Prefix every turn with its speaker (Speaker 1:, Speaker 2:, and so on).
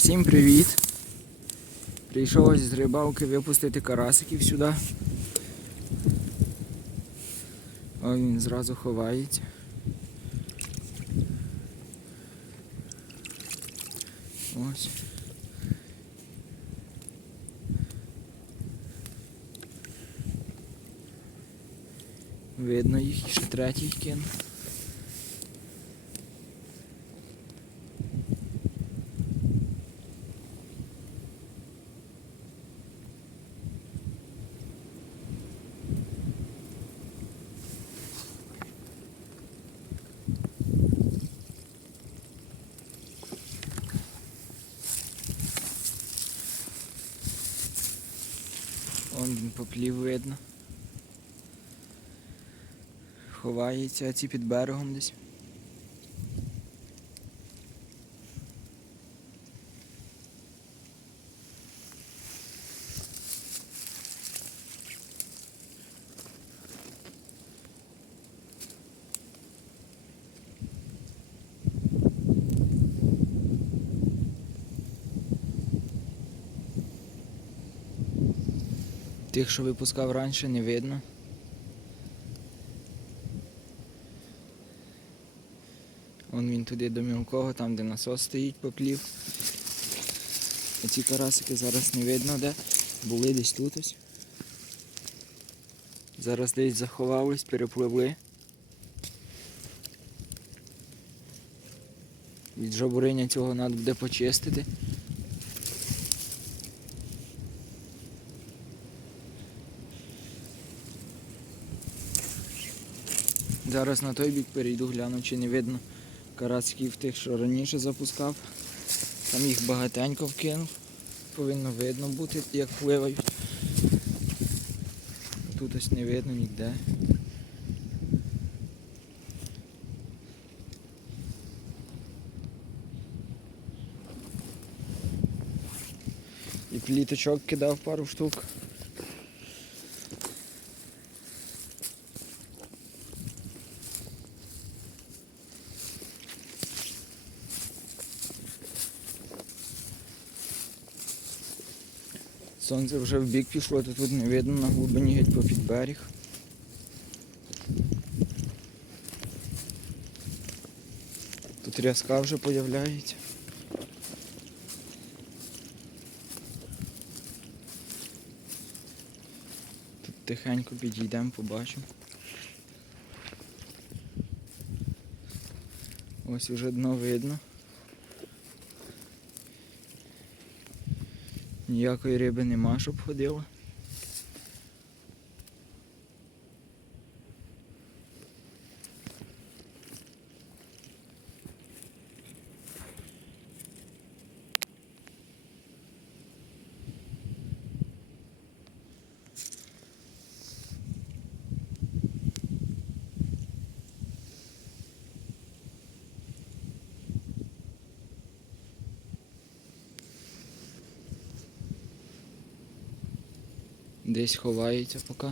Speaker 1: Всім привіт! Прийшов з рибалки випустити карасиків сюди. Ой, він зразу ховається. Ось. Видно їх, ще третій кинув. Вон він поплів видно. Ховається, а ці під берегом десь. Тих, що випускав раніше, не видно. Вон він туди до мілкого, там де насос стоїть, поплів. Оці карасики зараз не видно де. Були десь тут ось. Зараз десь заховались, перепливли. Від жабуриння цього треба буде почистити. Зараз на той бік перейду, гляну, чи не видно карацьків тих, що раніше запускав. Там їх багатенько вкинув. Повинно видно бути, як пливають. Тут ось не видно ніде. І пліточок кидав пару штук. Сонце вже в бік пішло, то тут не видно на глибині геть попід берег. Тут рязка вже появляється. Тут тихенько підійдемо, побачимо. Ось уже дно видно. Ніякої риби нема, щоб ходила. десь ховається поки.